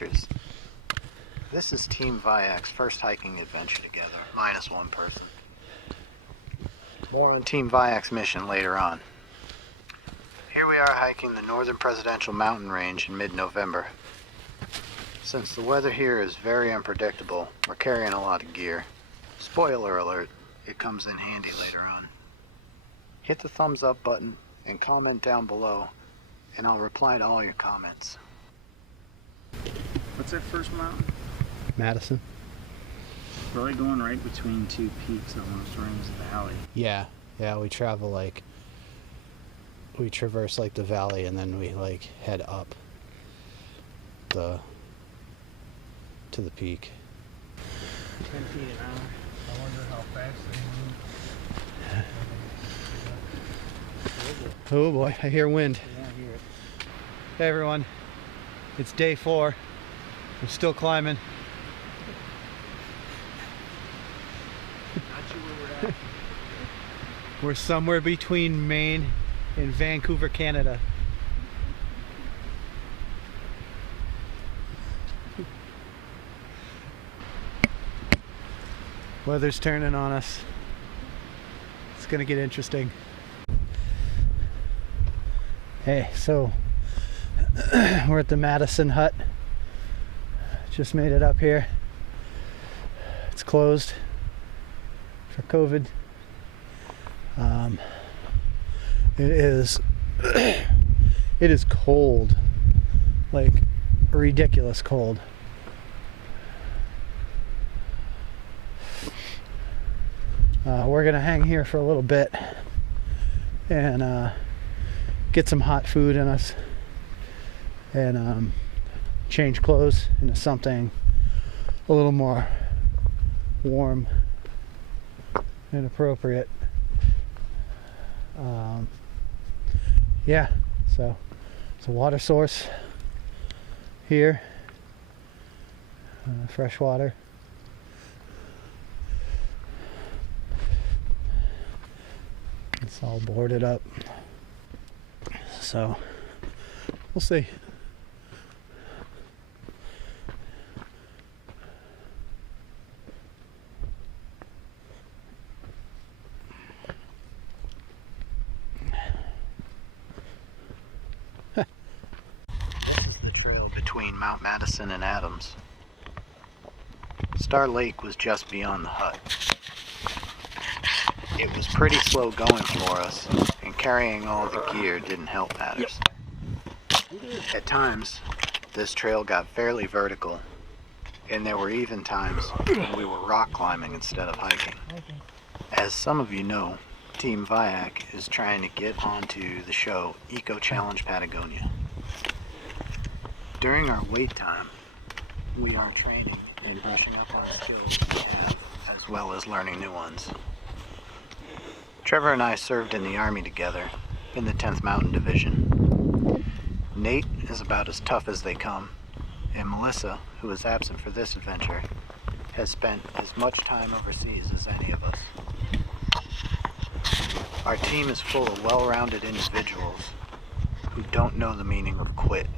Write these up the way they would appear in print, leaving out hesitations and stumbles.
adventures. This is Team VIAC's first hiking adventure together, minus one person. More on Team VIAC's mission later on. Here we are hiking the Northern Presidential Mountain Range in mid-November. Since the weather here is very unpredictable, we're carrying a lot of gear. Spoiler alert, it comes in handy later on. Hit the thumbs up button and comment down below, and I'll reply to all your comments. What's our first mountain? Madison. Probably going right between two peaks almost, Rings Valley. Yeah, we travel we traverse the valley and then we head up to the peak. 10 feet an hour. I wonder how fast they move. Oh boy, I hear wind. Yeah, I hear it. Hey everyone, it's day 4. We're still climbing. Not sure where we're at. We're somewhere between Maine and Vancouver, Canada. Weather's turning on us. It's gonna get interesting. Hey, so we're at the Madison hut. Just made it up here. It's closed for COVID. It is cold, ridiculous cold. We're gonna hang here for a little bit and get some hot food in us and change clothes into something a little more warm and appropriate. Yeah, so it's a water source here, fresh water. It's all boarded up, so we'll see. The trail between Mount Madison and Adams. Star Lake was just beyond the hut. It was pretty slow going for us, and carrying all the gear didn't help matters. At times, this trail got fairly vertical, and there were even times when we were rock climbing instead of hiking. As some of you know, Team VIAC is trying to get onto the show Eco Challenge Patagonia. During our wait time, we are training and brushing up on skills we have, as well as learning new ones. Trevor and I served in the Army together in the 10th Mountain Division. Nate is about as tough as they come, and Melissa, who is absent for this adventure, has spent as much time overseas as any of us. Our team is full of well-rounded individuals who don't know the meaning of quit.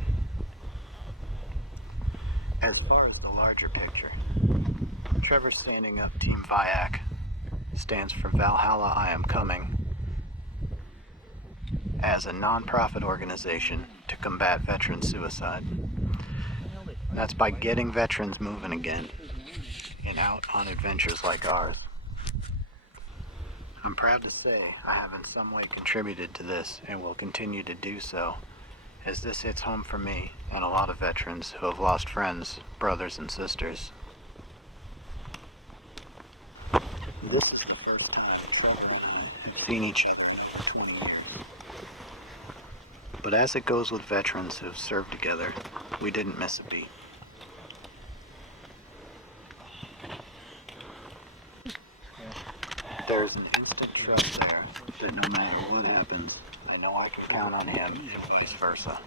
As part of the larger picture, Trevor standing up Team VIAC stands for Valhalla I Am Coming, as a non-profit organization to combat veteran suicide. That's by getting veterans moving again and out on adventures like ours. I'm proud to say I have in some way contributed to this and will continue to do so, as this hits home for me and a lot of veterans who have lost friends, brothers, and sisters. This is the first time we've seen each other in 2 years. But as it goes with veterans who have served together, we didn't miss a beat. There's an instant trust there that no matter what happens, I know I can count on him and vice versa.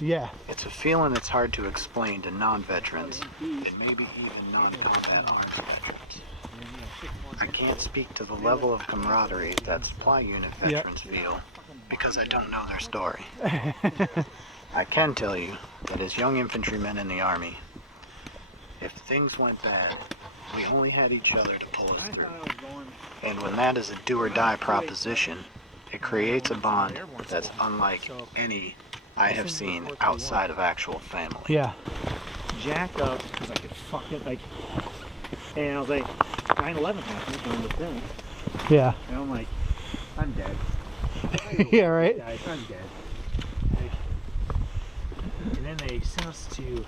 Yeah. It's a feeling that's hard to explain to non-veterans, and maybe even non-combat armed veterans. I can't speak to the level of camaraderie that supply unit veterans feel, because I don't know their story. I can tell you that as young infantrymen in the Army, if things went bad, we only had each other to pull us through. And when that is a do-or-die proposition, it creates a bond that's unlike any I have seen outside of actual family. Yeah. Jacked up because I could fucking like, and I was like, 9/11 happened on the film, Yeah. and I'm like, I'm dead. Yeah, right? Guys, I'm dead. Like, and then they sent us to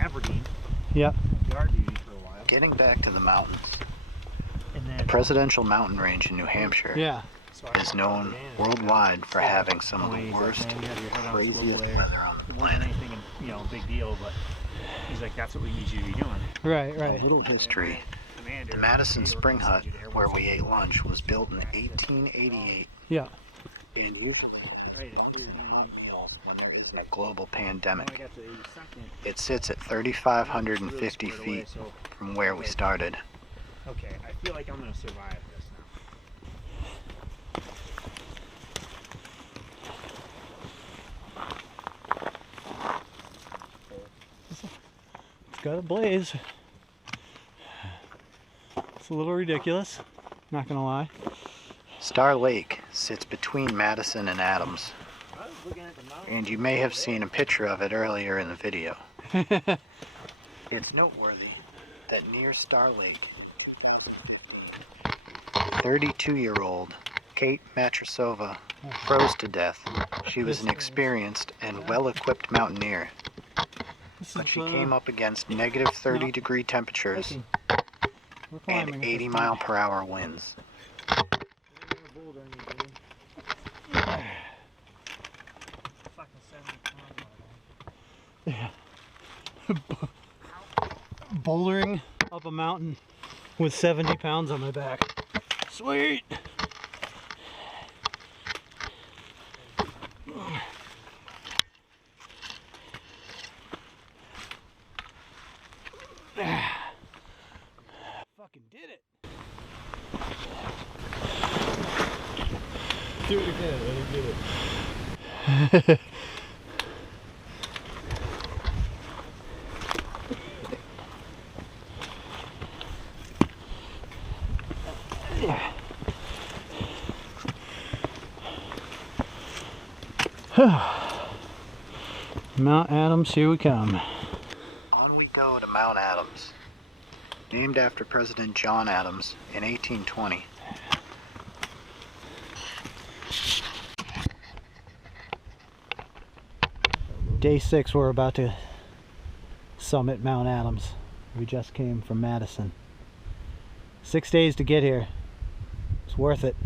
Aberdeen, Yep. guard duty for a while, Getting back to the mountains, and then the Presidential Mountain Range in New Hampshire Yeah. is known worldwide for having some of the worst, craziest weather on the planet. anything, you know, big deal, but he's like, that's what we need you to be doing. Right, A right. little history. Commander, The Madison Spring Hut, where we ate lunch, was built in 1888. Yeah. And right, it's weird, you know, when there is a global when I pandemic, got to the 82nd, it sits at 3,550 really squared away, feet so, from where we started. okay, I feel like I'm gonna survive this It's got a blaze. It's a little ridiculous, not gonna lie. Star Lake sits between Madison and Adams, now. I was looking at the mountain. and you may have seen a picture of it earlier in the video. It's noteworthy that near Star Lake, 32-year-old Kate Matrasova froze to death. She was an experienced and well-equipped mountaineer, but she came up against negative 30-degree temperatures and 80-mile-per-hour winds. Yeah. Bouldering up a mountain with 70 pounds on my back. Sweet! Fucking did it! Do it again, let me do it. Mount Adams, here we come. On we go to Mount Adams, named after President John Adams in 1820. Day 6, we're about to summit Mount Adams. We just came from Madison. 6 days to get here. It's worth it.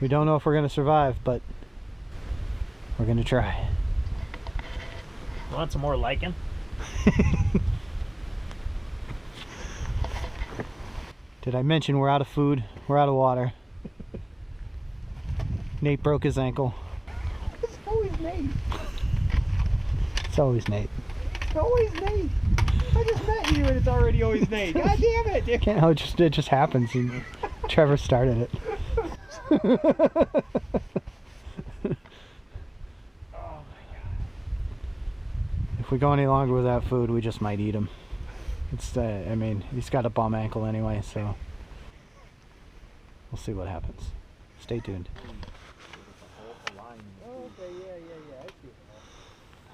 We don't know if we're going to survive, but we're going to try. Want some more lichen? Did I mention we're out of food? We're out of water. Nate broke his ankle. It's always Nate. It's always Nate. It's always Nate. I just met you and it's already always Nate. God damn it, dude. Can't help it, it just happens. And Trevor started it. If we go any longer without food, we just might eat him. It's I mean, he's got a bum ankle anyway, so we'll see what happens. Stay tuned.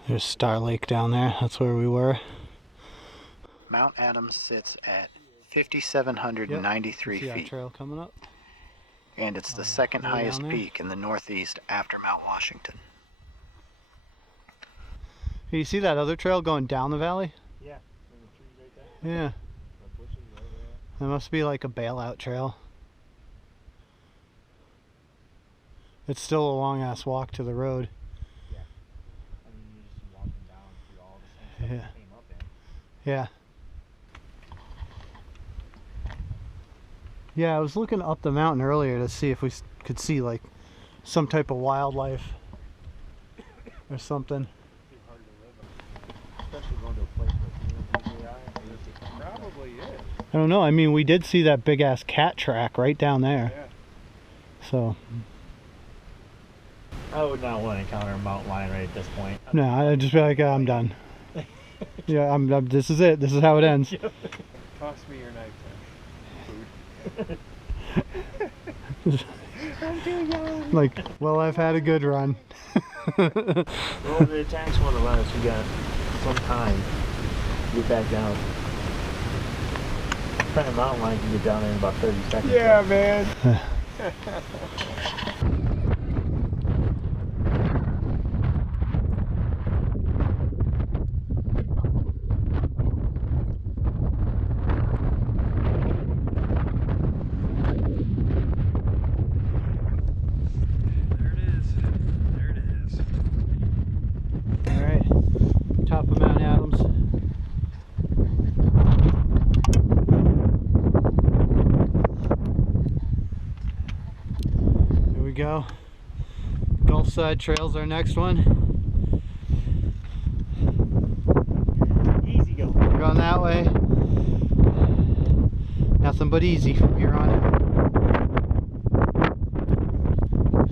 There's Star Lake down there. That's where we were. Mount Adams sits at 5,793 See our feet, trail coming up. and it's the second way highest down there. peak in the Northeast after Mount Washington. Hey, you see that other trail going down the valley? Yeah. And the trees right there. Yeah. The bushes right there. That must be like a bailout trail. It's still a long ass walk to the road. I mean, you're just walking down through all the same stuff Yeah. we came up in. Yeah. Yeah, I was looking up the mountain earlier to see if we could see like some type of wildlife or something. Especially going to a place like VIAC. Probably is. I don't know. I mean, we did see that big ass cat track right down there. Yeah. So, I would not want to encounter a mountain lion right at this point. No, I'd just be like, I'm done. Yeah, I'm this is it. This is how it ends. Toss me your nighttime food. I'm too young. Like, well, I've had a good run. Well, if it attacks one of us, we got some time to get back down. Trying to mountain lion can get down there in about 30 seconds. Yeah, man. Top of Mount Adams. Here we go. Gulf Side Trail's our next one. Easy go. We're going that way. Nothing but easy from here on out.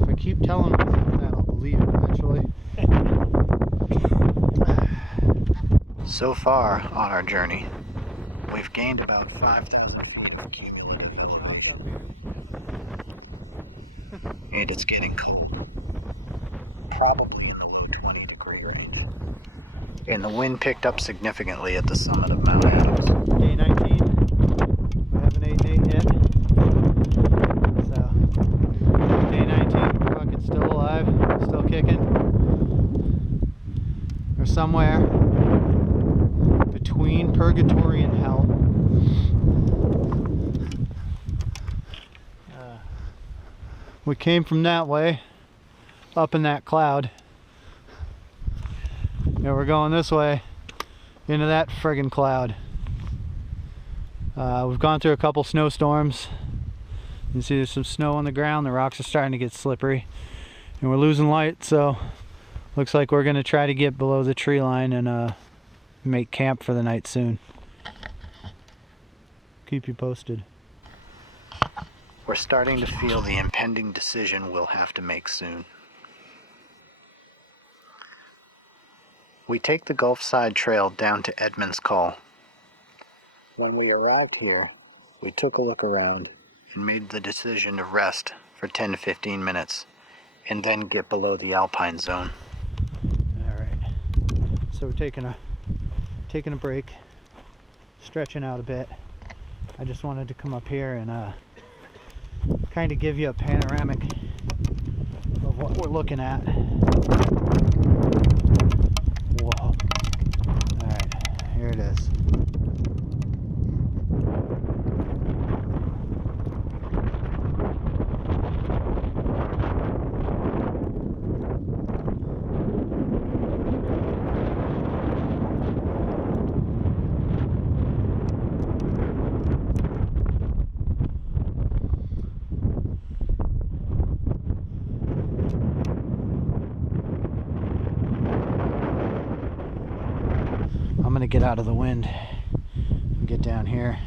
If I keep telling myself that, I'll believe it eventually. So far on our journey, we've gained about 5,000 feet. And it's getting cold. Probably below 20-degree range. And the wind picked up significantly at the summit of Mount Adams. Day 19. We haven't ate yet. So, day 19, we're fucking still alive, still kicking. We're somewhere between purgatory and hell. We came from that way, up in that cloud. Now we're going this way, into that friggin' cloud. We've gone through a couple snowstorms. You can see there's some snow on the ground. The rocks are starting to get slippery. And we're losing light, so looks like we're gonna try to get below the tree line and make camp for the night soon. Keep you posted. We're starting to feel the impending decision we'll have to make soon. We take the Gulf Side Trail down to Edmonds Call. When we arrived here, we took a look around and made the decision to rest for 10 to 15 minutes and then get below the alpine zone. Alright. So we're taking a break, stretching out a bit. I just wanted to come up here and kind of give you a panoramic of what we're looking at. Whoa. Alright, here it is. I'm gonna get out of the wind and get down here.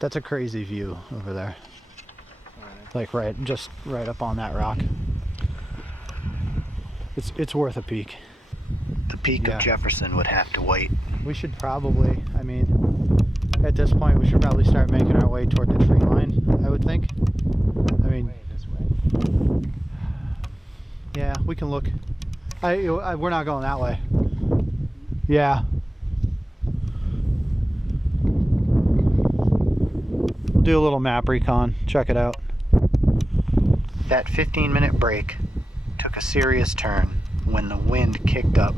That's a crazy view over there. Like just right up on that rock. It's worth a peek. The peak of Jefferson would have to wait. We should probably, I mean, at this point we should probably start making our way toward the tree line, I would think. I mean, This way. yeah, we can look. We're not going that way. Yeah. We'll do a little map recon. Check it out. That 15-minute break took a serious turn when the wind kicked up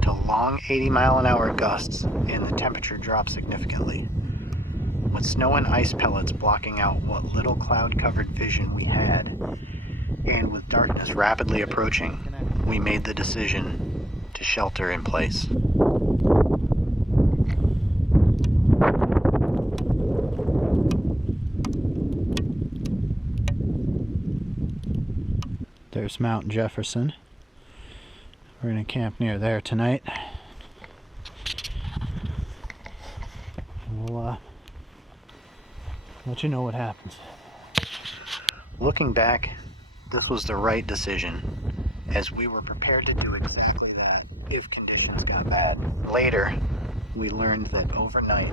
to long 80-mile-an-hour gusts and the temperature dropped significantly. With snow and ice pellets blocking out what little cloud-covered vision we had, and with darkness rapidly approaching, we made the decision to shelter in place. There's Mount Jefferson. We're gonna camp near there tonight. We'll let you know what happens. Looking back, this was the right decision, as we were prepared to do exactly that if conditions got bad. Later, we learned that overnight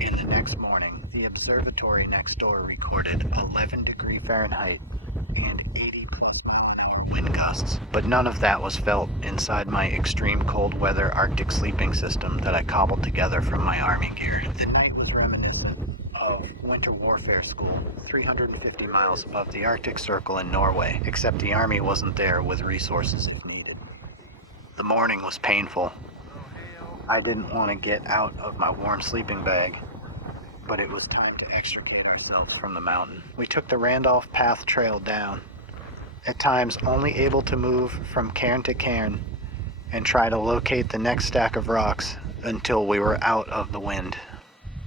and the next morning, the observatory next door recorded 11 degree Fahrenheit and 80 plus wind gusts. But none of that was felt inside my extreme cold weather Arctic sleeping system that I cobbled together from my army gear. The night was reminiscent of winter warfare school, 350 miles above the Arctic Circle in Norway, except the army wasn't there with resources needed. The morning was painful. I didn't want to get out of my warm sleeping bag, but it was time to extricate ourselves from the mountain. We took the Randolph Path Trail down, at times only able to move from cairn to cairn and try to locate the next stack of rocks until we were out of the wind.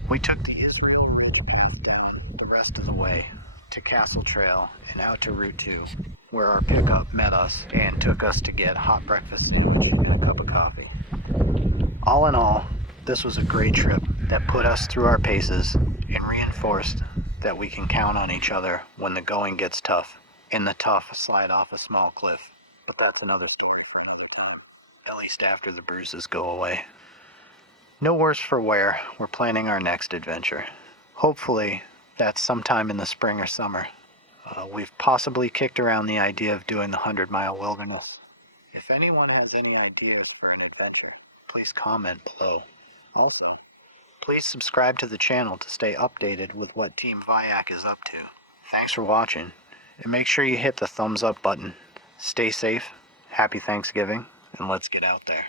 We took the Israel Ridge path down the rest of the way to Castle Trail and out to Route 2, where our pickup met us and took us to get hot breakfast and a cup of coffee. All in all, this was a great trip that put us through our paces and reinforced that we can count on each other when the going gets tough, and the tough slide off a small cliff. But that's another story, at least after the bruises go away. No worse for wear, we're planning our next adventure. Hopefully, that's sometime in the spring or summer. We've possibly kicked around the idea of doing the 100-mile wilderness. If anyone has any ideas for an adventure, please comment below. Also, please subscribe to the channel to stay updated with what Team VIAC is up to. Thanks for watching, and make sure you hit the thumbs up button. Stay safe, happy Thanksgiving, and let's get out there.